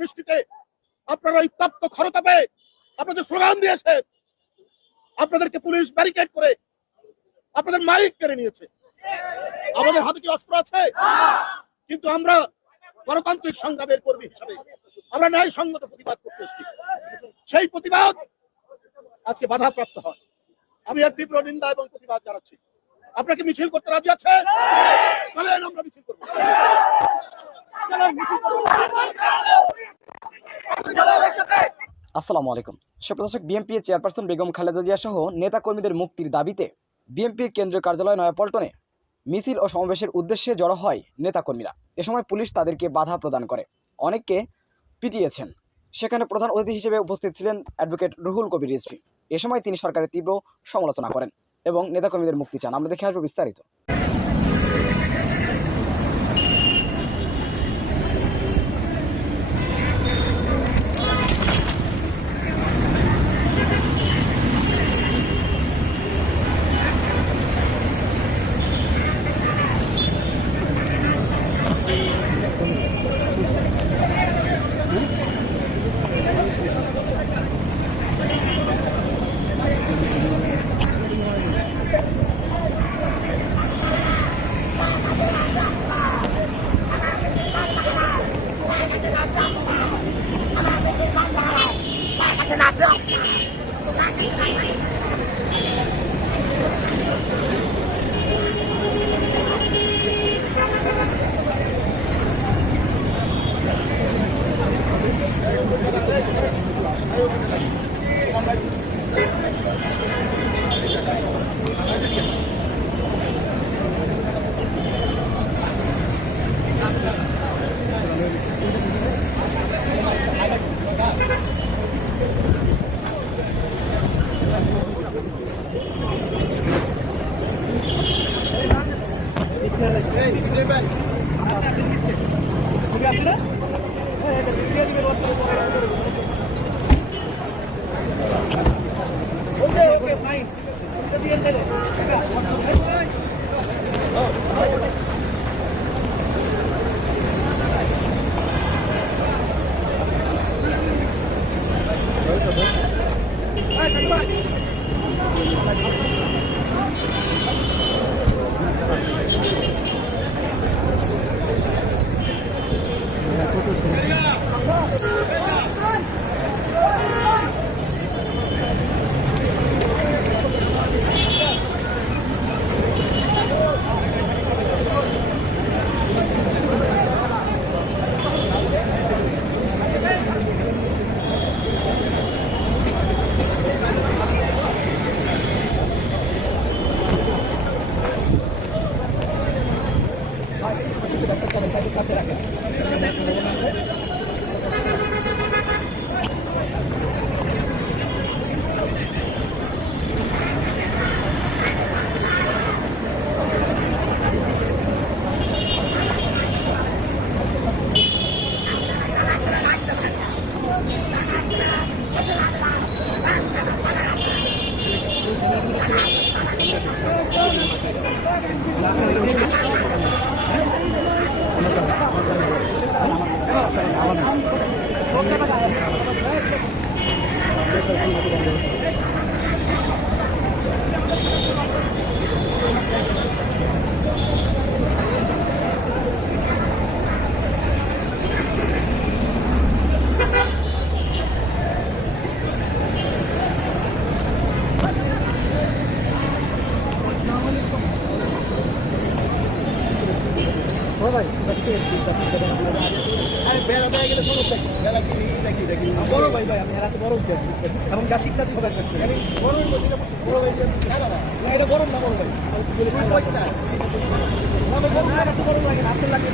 বৃষ্টিতে আপনারা ওই তাপ্ত খরতাপে আপনাদের স্লোগান দিয়েছে, আপনাদেরকে পুলিশ ব্যারিকেড করে আপনাদের মাইক কেড়ে নিয়েছে। আমাদের হাতে কি অস্ত্র আছে? কিন্তু আমরা গণতান্ত্রিক সংগ্রামের কর্মী হিসাবে আমরা ন্যায়সঙ্গত প্রতিবাদ করতে এসেছি। সেই প্রতিবাদ আজকে বাধাপ্রাপ্ত হয়। আমি এর তীব্র নিন্দা এবং প্রতিবাদ জানাচ্ছি। আপনাকে মিছিল করতে রাজি আছে? চলেন আমরা মিছিল করব। আসসালামু আলাইকুম। সুপ্রদর্শক, বিএনপি চেয়ারপারসন বেগম খালেদা জিয়া সহ নেতা কর্মীদের মুক্তির দাবিতে বিএনপির কেন্দ্রীয় কার্যালয় নয়াপল্টনে মিছিল ও সমাবেশের উদ্দেশ্যে জড়ো হয় নেতাকর্মীরা। এ সময় পুলিশ তাদেরকে বাধা প্রদান করে, অনেককে পিটিয়েছেন। সেখানে প্রধান অতিথি হিসেবে উপস্থিত ছিলেন অ্যাডভোকেট রুহুল কবির রিজভী। এ সময় তিনি সরকারের তীব্র সমালোচনা করেন এবং নেতাকর্মীদের মুক্তি চান। আমরা দেখে আসবো বিস্তারিত। বড় ভাই আমি এত বড় এবং যা শিক্ষা সবাই এটা গরম না বড় ভাই গরম লাগে হাতে লাগে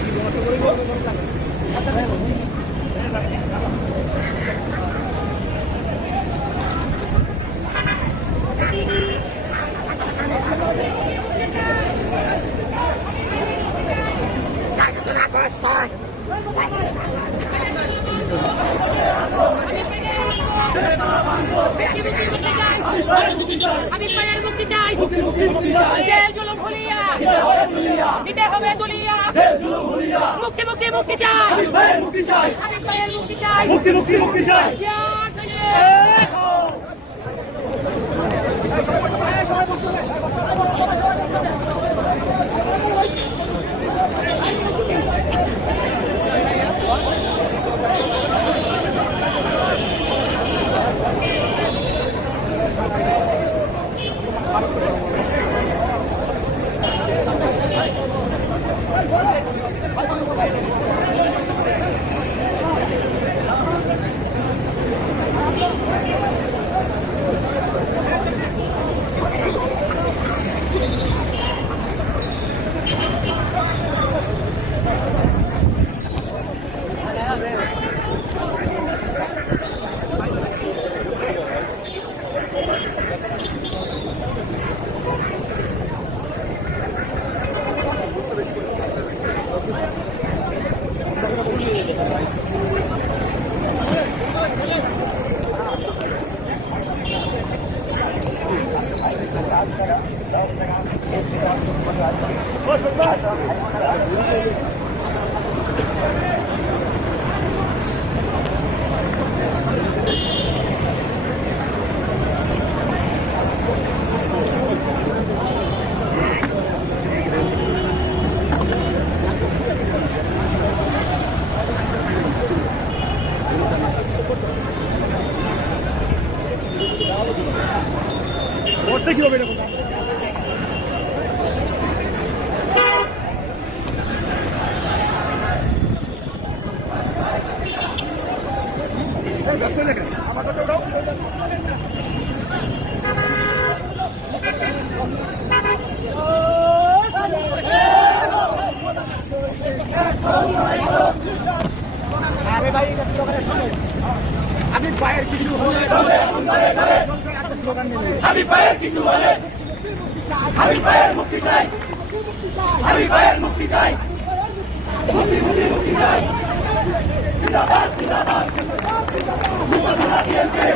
Sorry. আমি পায়ের মুক্তি চাই জেল জুলুম ভুলিয়া দিতে হবে দুলিয়া মুক্তি মুক্তি মুক্তি চাই আমি পায়ের মুক্তি চাই মুক্তি চাই আমি পায়ের কিছু বলে আমি পায়ের মুক্তি চাই আমি পায়ের মুক্তি চাই মুক্তি মুক্তি মুক্তি চাই জিন্দাবাদ জিন্দাবাদ মুক্তধারা বিএনপি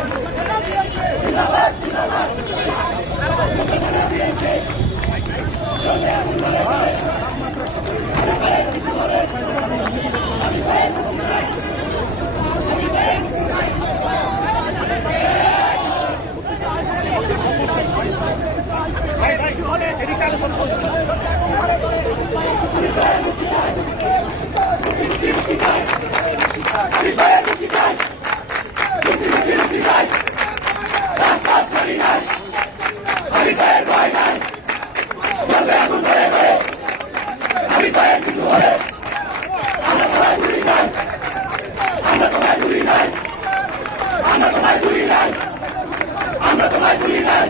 জিন্দাবাদ জিন্দাবাদ মুক্তধারা বিএনপি আমি পায়ের কিছু বলে আমি পায়ের মুক্তি চাই আমি পায়ের মুক্তি চাই আমরা তোমায় ভুলি নাই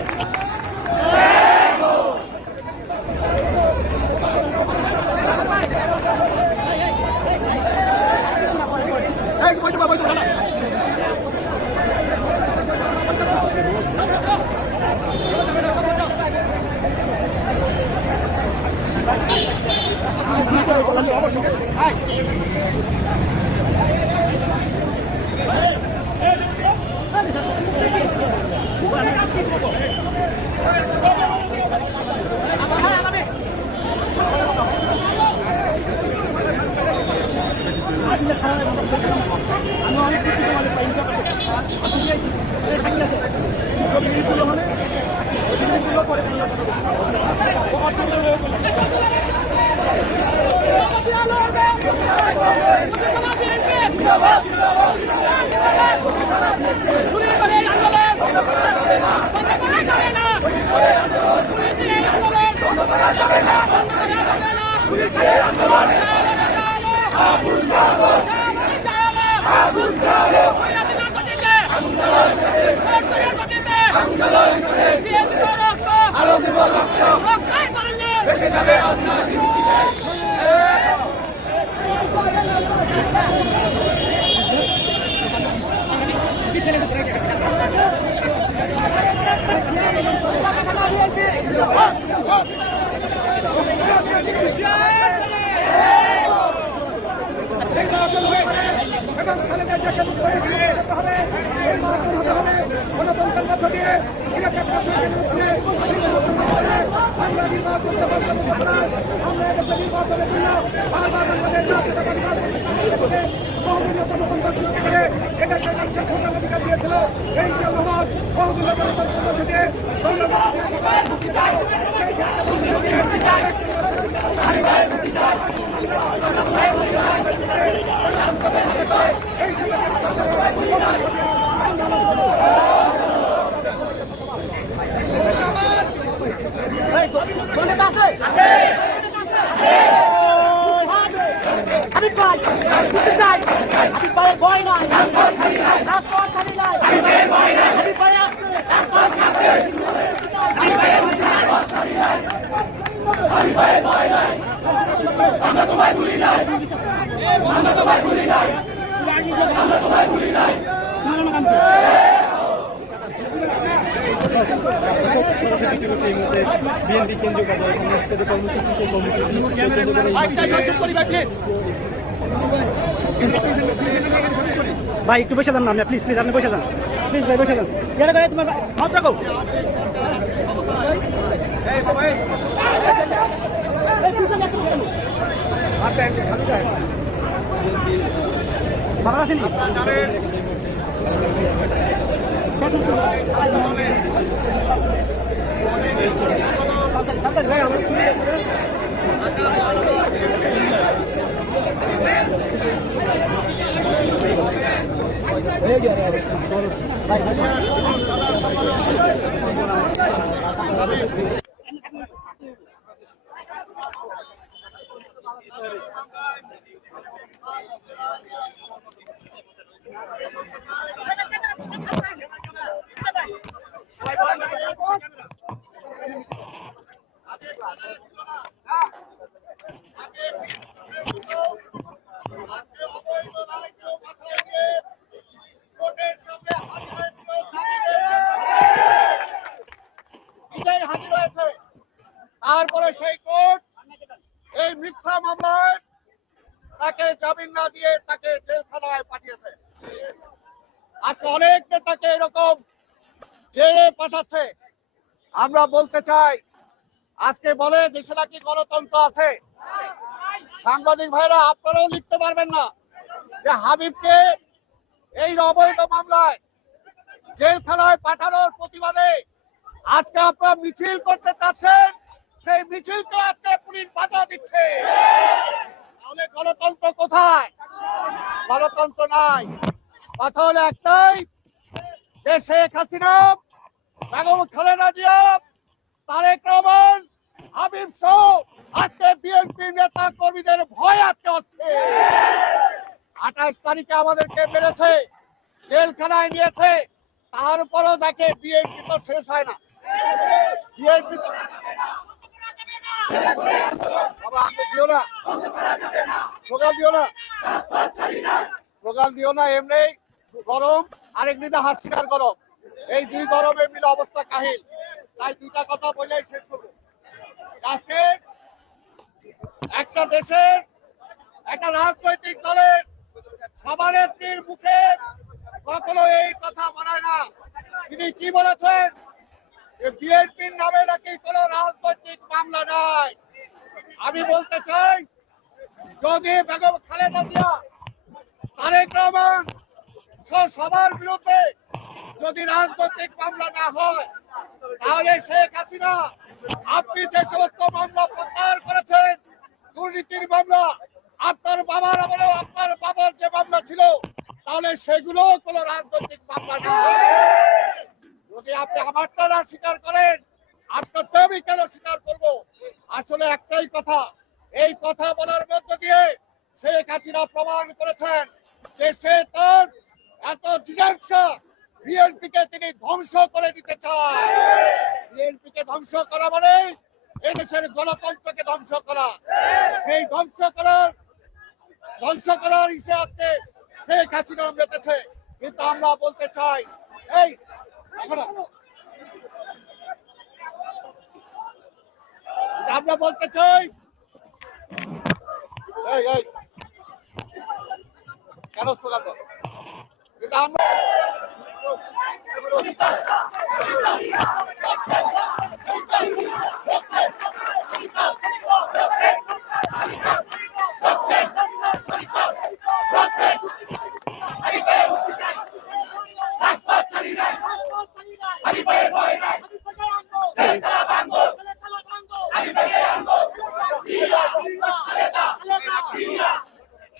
এবং খালেদা জিয়াকে মুক্ত করে ফিরে যেতে হবে। এই নির্বাচন হতে হবে গণতন্ত্রের মধ্য দিয়ে। নিরপেক্ষ সুষ্ঠু আমরা নির্বাচন দেওয়ার জন্য আমরা এদেশে নির্বাচনের জন্য বারবার আমাদের জাতীয়তাবাদী বহুদলীয় গণতন্ত্র শুরু করে এদেশে মানুষের ভোটাধিকার দিয়েছিল। এই জন্যবাদ বহুদলীয় গণতন্ত্রের মধ্য দিয়ে বিএনপি কেন্দ্রীয় কার্যালয় সংস্কৃত কর্মসূচি সেই কর্মসূচি ভাই একটু বসে দেন না আপনি প্লিজ প্লিজ আপনি বসে দেন প্লিজ ভাই বসে দেন এটা করে তোমার হাত রাখো ভালো আছেন তারপরে সেই কোর্ট এই মিথ্যা মামলায় তাকে জামিন না দিয়ে তাকে জেলখানায় পাঠিয়েছে। আজকে অনেক নেতাকে এরকম জেলে পাঠাচ্ছে। আমরা বলতে চাই, আজকে বলে দেশে নাকি গণতন্ত্র আছে। সাংবাদিক ভাইরা আপনারাও লিখতে পারবেন না যে হাবিবকে এই অবৈধ মামলায় জেলখানায় পাঠানোর প্রতিবাদে আজকে আপনারা মিছিল করতে চাচ্ছেন, সেই মিছিলকে আজকে পুলিশ বাধা দিচ্ছে। তাহলে গণতন্ত্র কোথায়? গণতন্ত্র নাই। কথা হলো একটাই, যে শেখ হাসিনা, বেগম খালেদা জিয়া, তারেক রহমান, হাবিব সহ আজকে বিএনপি নেতা কর্মীদের ভয় আজকে আসছে। 28 তারিখে আমাদেরকে মেরেছে, জেলখানায় নিয়েছে, তারপরও দেখে বিএনপি তো শেষ হয় না। বিএনপি তো স্লোগান দিও না, এমনি গরম, আরেক দিকে হাসিনার গরম, এই দুই গরমে মিলে অবস্থা কাহিল। তাই দুইটা কথা বলেই শেষ করবো। আজকে একটা দেশের একটা রাজনৈতিক দলের সভানেত্রীর মুখে কখনো এই কথা বলায় না। তিনি কি বলেছেন? বিএনপির নামে নাকি কোন রাজনৈতিক মামলা নাই। আমি বলতে চাই, যদি বেগম খালেদা জিয়া, তারেক রহমান সবার বিরুদ্ধে যদি রাজনৈতিক মামলা না হয়, তাহলে শেখ হাসিনা আপনি যে সমস্ত মামলা প্রত্যাহার করেছেন, দুর্নীতির মামলা, আপনার বাবার আমলেও আপনার বাবার যে মামলা ছিল, তাহলে সেগুলো কোন রাজনৈতিক মামলা না। যদি আপনি আমারটা না স্বীকার করেন, আপনার তো আমি কেন স্বীকার করবো? আসলে একটাই কথা, এই কথা বলার মধ্য দিয়ে শেখ হাসিনা প্রমাণ করেছেন যে সে তার এত জিজ্ঞাসা বিএনপি কে তিনি ধ্বংস করে দিতে চায়। বিএনপি কে ধ্বংস করা মানে এদেশের গণতন্ত্রকে ধ্বংস করা। সেই ধ্বংস করার ইসে আজকে শেখ হাসিনা মেতেছে। কিন্তু আমরা বলতে চাই, এই আমরা বলতে চাই, কেন স্লোগান দেয়? কিন্তু আমরা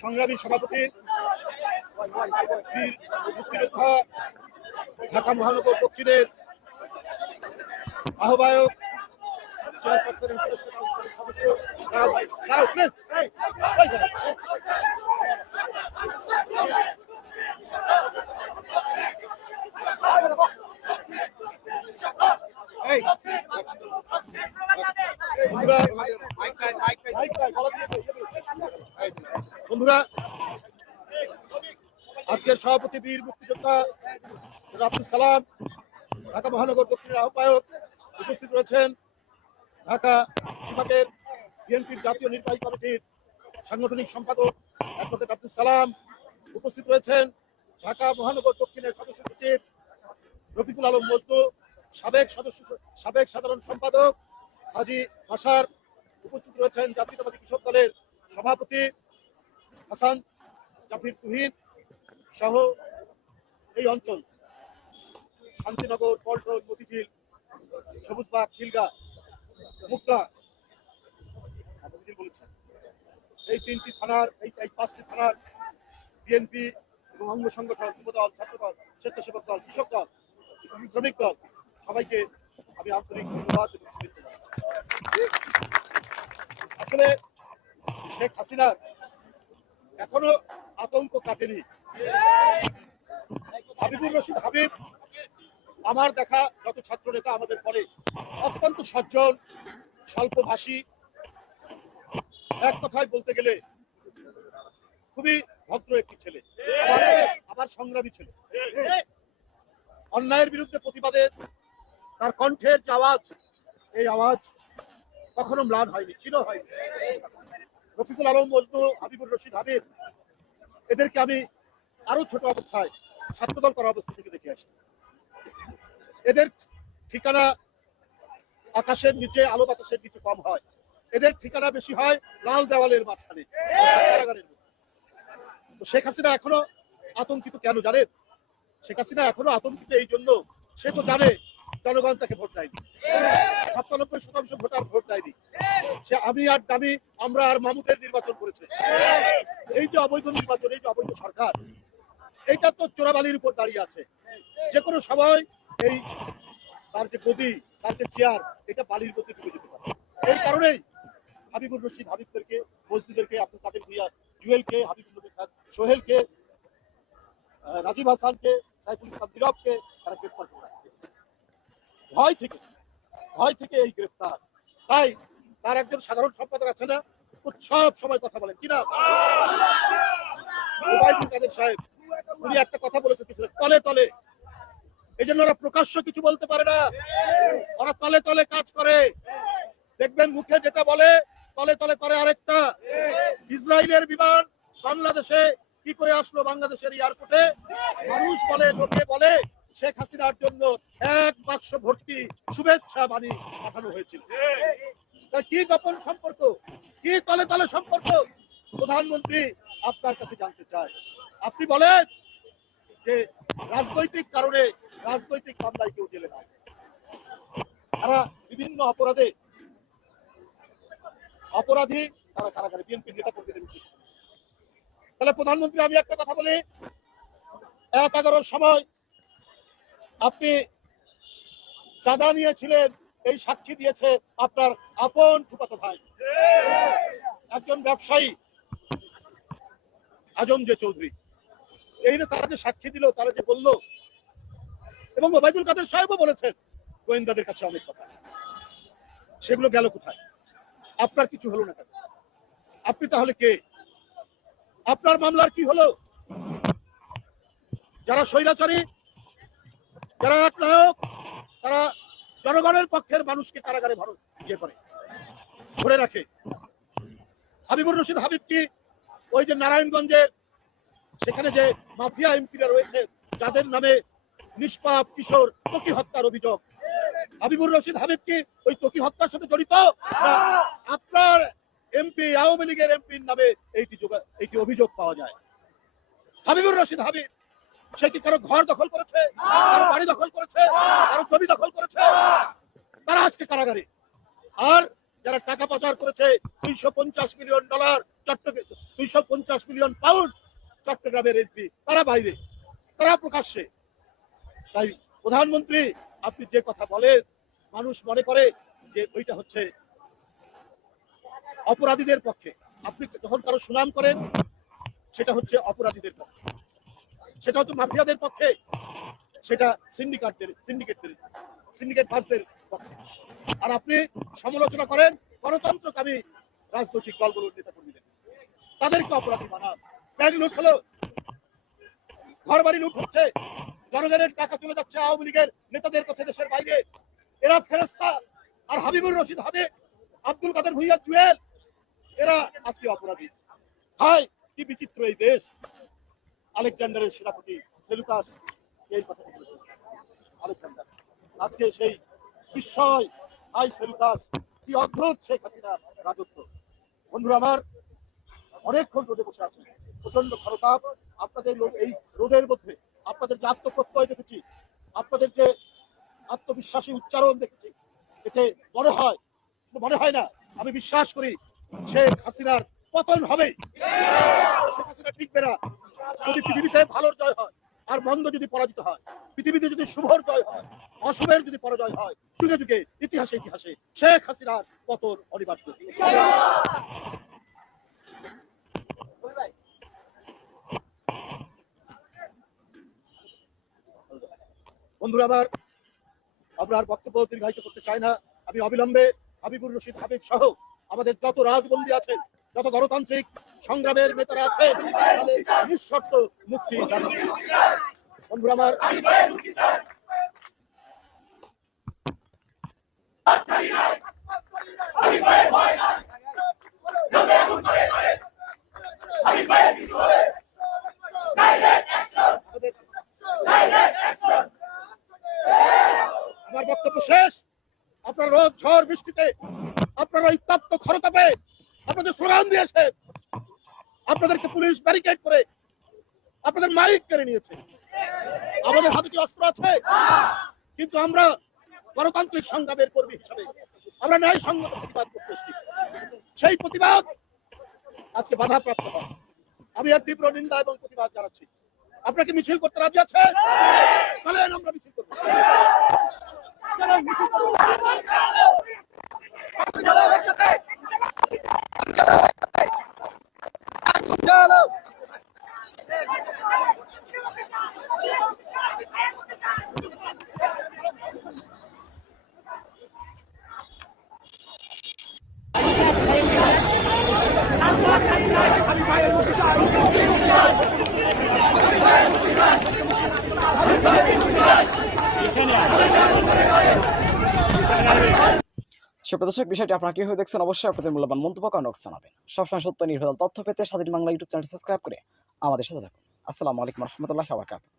সংগ্রামী সভাপতি বীর মুক্তিযোদ্ধা ঢাকা মহানগর দক্ষিণের আহ্বায়ক চেয়ারপারসন এবং পুরস্কার কাউন্সিলের সদস্য দাঁড়াও, please, এই, দাঁড়াও। এই, বন্ধুরা, আজকের সভাপতি বীর মুক্তিযোদ্ধা আব্দুল সালাম, ঢাকা মহানগর দক্ষিণের আহ্বায়ক উপস্থিত রয়েছেন, ঢাকা বিভাগের বিএনপির জাতীয় নির্বাহী কমিটির সাংগঠনিক সম্পাদক অ্যাডভোকেট আব্দুল সালাম, উপস্থিত রয়েছেন ঢাকা মহানগর দক্ষিণের সদস্য সচিব রফিকুল আলম মজনু, সাবেক সাধারণ সম্পাদক হাজী মাসার, উপস্থিত রয়েছেন জাতীয়তাবাদী কৃষক দলের সভাপতি হাসান জাফির তুহিন সহ এই অঞ্চল শান্তিনগর, পল্টন, মতিঝিল, সবুজবাগ, খিলগা, মুক্তা বলেছেন এই 3টি থানার এই 5টি থানার বিএনপি এবং অঙ্গ সংগঠন, যুবদল, ছাত্রদল, স্বেচ্ছাসেবক দল, কৃষক দল, শ্রমিক দল, সবাইকে আমি আন্তরিক ধন্যবাদ এবং শুভেচ্ছা জানাচ্ছি। আসলে শেখ হাসিনার এখনো আতঙ্ক কাটেনি। হাবিবুর রশিদ হাবিব আমার দেখা যত ছাত্র নেতা আমাদের পরে অত্যন্ত সজ্জন, স্বল্পভাষী, এক কথায় বলতে গেলে খুবই ভদ্র একটি ছেলে, আবার সংগ্রামী ছেলে। অন্যায়ের বিরুদ্ধে প্রতিবাদের তার কণ্ঠের যে আওয়াজ, এই আওয়াজ কখনো ম্লান হয়নি, ক্ষীণ হয়নি। রফিকুল আলম মজনু, হাবিবুর রশিদ হাবিব, এদেরকে আমি আরো ছোট অবস্থায় ছাত্রদল করা অবস্থা থেকে দেখে আসি। এদের ঠিকানা আকাশের নিচে, আলো বাতাসের নিচে কম হয়, এদের ঠিকানা বেশি হয় লাল দেওয়ালের মাঝখানে, কারাগারের মধ্যে। তো শেখ হাসিনা এখনো আতঙ্কিত কেন জানেন? শেখ হাসিনা এখনো আতঙ্কিত এই জন্য, সে তো জানে জনগণ তাকে ভোট দেয়নি, 97% ভোটার ভোট দেয়নি। সে আমি আর দামি, আমরা আর মামুদের নির্বাচন করেছে। এই যে অবৈধ নির্বাচন, এই যে অবৈধ সরকার, এইটা তো চোরাবালির উপর দাঁড়িয়ে আছে। যে কোনো সময় এই তার যে গদি, তার যে চেয়ার, এটা বালির মধ্যে ডুবে যেতে পারে। এই কারণেই হাবিবুর রশিদ হাবিবদেরকে, মজদুরদেরকে, আব্দুল কাদের ভুইয়া, জুয়েলকে, হাবিবুল নবী খান সোহেলকে, রাজীব হাসানকে, সাইফুল ইসলাম নীরবকে তারা গ্রেফতার করে রাখছে। ভয় থেকে এই গ্রেফতার। তাই তার একজন সাধারণ সম্পাদক আছে না, সব সময় কথা বলেন কিনা, ওবায়দুল কাদের সাহেব, উনি একটা কথা বলেছেন তলে তলে। এই জন্য ওরা প্রকাশ্য কিছু বলতে পারে না, ওরা তলে তলে কাজ করে। দেখবেন মুখে যেটা বলে, তলে তলে করে আরেকটা। ইসরায়েলের বিমান বাংলাদেশে কি করে আসলো? বাংলাদেশের এয়ারপোর্টে মানুষ বলে, লোকে বলে শেখ হাসিনার জন্য 1 বাক্স ভর্তি শুভেচ্ছা বাণী পাঠানো হয়েছিল। তার কি গোপন সম্পর্ক, কি তলে তলে সম্পর্ক? প্রধানমন্ত্রী আপনার কাছে জানতে চায়। আপনি বলেন যে রাজনৈতিক কারণে, রাজনৈতিক মামলায় কেউ জেলে নাই, তারা বিভিন্ন অপরাধী তারা কারাগারে, বিএনপির নেতা কর্মীদের। তাহলে প্রধানমন্ত্রী, আমি একটা কথা বলি, 1-11 সময় আপনি চাঁদা নিয়েছিলেন, এই সাক্ষী দিয়েছে আপনার আপন ফুফাতো ভাই, একজন ব্যবসায়ী আজম যে চৌধুরী। এই যে তারা যে সাক্ষী দিল, তারা যে বলল, এবং ওবায়দুল কাদের সাহেবও বলেছেন গোয়েন্দাদের কাছে অনেক কথা, সেগুলো গেল কোথায়? আপনার কিছু হলো না কেন? আপনি তাহলে কে? আপনার মামলার কি হলো? যারা স্বৈরাচারী, যারা এক নায়ক, তারা জনগণের পক্ষের মানুষকে কারাগারে ধরে রাখে। হাবিবুর রশিদ হাবিব কি ওই যে নারায়ণগঞ্জের সেখানে যে মাফিয়া এমপিরা রয়েছে যাদের নামে নিষ্পাপ কিশোর ত্বকী হত্যার অভিযোগ, হাবিবুর রশিদ হাবিব কি ওই ত্বকী হত্যার সাথে জড়িত? না, আপনার এমপি আওয়ামী লীগের এমপির নামে এইটি অভিযোগ পাওয়া যায়। হাবিবুর রশিদ হাবিব সে কি কারো ঘর দখল করেছে, কারো বাড়ি দখল করেছে, কারো জমি দখল করেছে? তারা আজকে কারাগারে। আর যারা টাকা পাচার করেছে $250 মিলিয়ন, 250 মিলিয়ন পাউন্ড চট্টগ্রামের এমপি, তারা বাইরে, তারা প্রকাশ্যে। তাই প্রধানমন্ত্রী আপনি যে কথা বলেন, মানুষ মনে করে যে ওইটা হচ্ছে অপরাধীদের পক্ষে। আপনি যখন কারো সুনাম করেন সেটা হচ্ছে অপরাধীদের পক্ষে, সেটা হচ্ছে মাফিয়াদের পক্ষে, সেটা সিন্ডিকেট বাসদের পক্ষে। আর আপনি সমালোচনা করেন গণতন্ত্রকামী রাজনৈতিক দলগুলোর নেতা কর্মীদের, তাদেরকে অপরাধী বানান। ব্যাংক লুট হলো, ঘর বাড়ি লুট হচ্ছে, জনগণের টাকা চলে যাচ্ছে আওয়ামী লীগের নেতাদের কাছে দেশের বাইরে, এরা ফেরেস্তা। আর হাবিবুর রশিদ হাবিব, আব্দুল কাদের ভুইয়া জুয়েল, এরা আজকে অপরাধী। হায় কি বিচিত্র এই দেশ। আলেকজান্ডারের সেনাপতি সেলুকাস এই কথা বলেছেন। আলেকজান্ডার আজকে সেই বিস্ময়, হাই সেলুকাস, কি অদ্ভুত শেখ হাসিনার রাজত্ব। বন্ধুরা আমার, অনেকক্ষণ রোদে বসে আছেন, প্রচন্ড খরতাপ। আপনাদের এই রোদের মধ্যে আপনাদের যে আত্মপ্রত্যয় দেখেছি, আপনাদের যে আত্মবিশ্বাসী উচ্চারণ দেখেছি, এতে মনে হয় না, আমি বিশ্বাস করি শেখ হাসিনার পতন হবে। শেখ হাসিনা টিকবে না। যদি পৃথিবীতে ভালোর জয় হয় আর মন্দ যদি পরাজিত হয়, পৃথিবীতে যদি শুভর জয় হয়, অশুভের যদি পরাজয় হয়, যুগে যুগে ইতিহাসে শেখ হাসিনার পতন অনিবার্য। বন্ধুরা আমার, আমরা আর বক্তব্য দীর্ঘায়িত করতে চাই না। আমি অবিলম্বে হাবিবুর রশিদ হাবিব সহ আমাদের যত রাজবন্দী আছেন, যত গণতান্ত্রিক সংগ্রামের নেতারা আছেন, তাদের নিঃশর্ত মুক্তি দাবি। বন্ধুরা আমার, আমার বক্তব্য শেষ। আপনারা রোদ ঝড় বৃষ্টিতে, আপনারা এই তপ্ত খরতাপে আপনাদের স্লোগান দিয়েছে, আপনাদেরকে পুলিশ ব্যারিকেড করে আপনাদের মাইক কেড়ে নিয়েছে। আমাদের হাতে কি অস্ত্র আছে? কিন্তু আমরা গণতান্ত্রিক সংগ্রামের কর্মী হিসাবে আমরা ন্যায়সঙ্গত প্রতিবাদ করতে এসেছি। সেই প্রতিবাদ আজকে বাধাপ্রাপ্ত হয়। আমি আর তীব্র নিন্দা এবং প্রতিবাদ জানাচ্ছি। আপনাকে মিছিল করতে রাজি আছে? চলেন আমরা মিছিল করবো। সুপ্রদর্শক, বিষয়টি আপনারা কিভাবে দেখছেন অবশ্যই আপনাদের মূল্যবান মন্তব্য কমেন্ট জানাবেন। সবসময় সত্য নির্ভর তথ্য পেতে স্বাধীন বাংলা ইউটিউব চ্যানেল সাবস্ক্রাইব করে আমাদের সাথে থাকুন। আসসালামু আলাইকুম রহমতুল্লাহি ওয়া বারাকাতুহু।